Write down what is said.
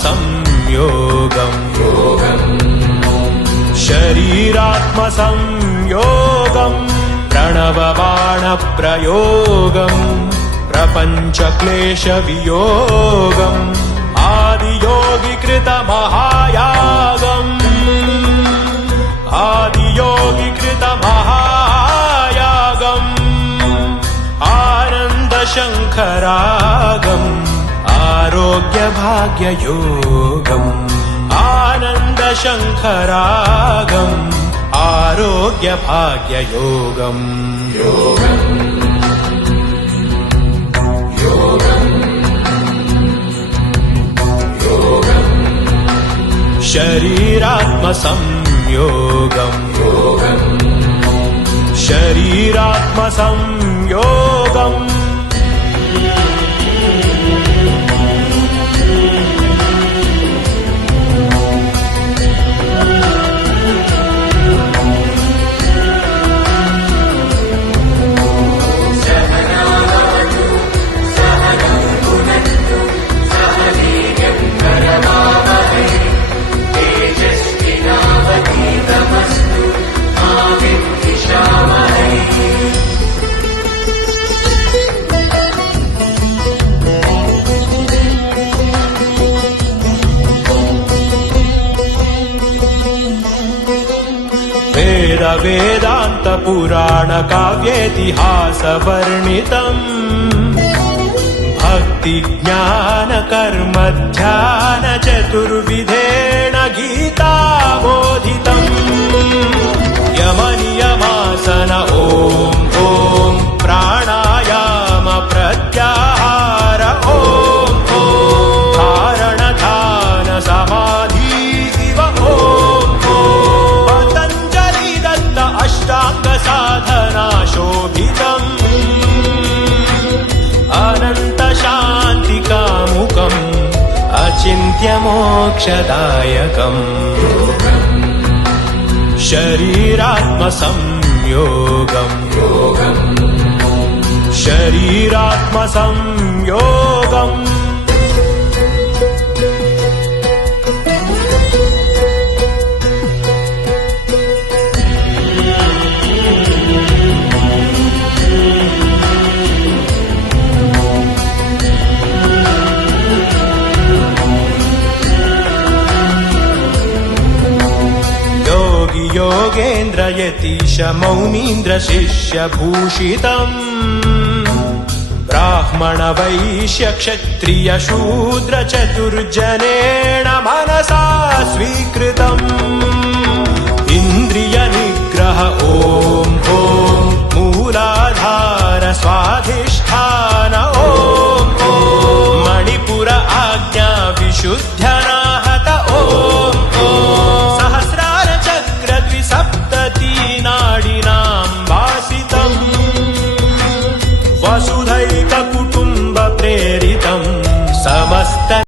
शरीरात्मसंयोगम् शरीरात्मसंयोगम् प्रणवबाणप्रयोगम् प्रपञ्चक्लेशवियोगम् आदियोगिकृतमहायागम् आदियोगिकृतमहायागम् आनन्दशङ्खरागम् आरोग्यभाग्ययोगम् आनन्दशङ्खरागम् आरोग्यभाग्ययोगम् शरीरात्मसंयोगम् शरीरात्मसंयोगम् वेदान्त पुराण काव्येतिहासवर्णितम् भक्ति ज्ञान कर्म ध्यान चतुर्विधेन गीता बोधितम् यमनियमासन ॐ ॐ प्राणायाम प्रत्याहार ॐ ॐ धारण ध्यान समाधि इव ॐ अष्टाङ्गसाधना शोभितम् अनन्तशान्तिकामुकम् अचिन्त्यमोक्षदायकम् शरीरात्मसंयोगम् शरीरात्मसंयोगम् योगेन्द्र यतीश मौनीन्द्र शिष्य भूषितम् ब्राह्मण वैश्य क्षत्रिय शूद्र चतुर्जनेन मनसा स्वीकृतम् इन्द्रिय निग्रह ॐ ॐ मूलाधार स्वाधिष्ठान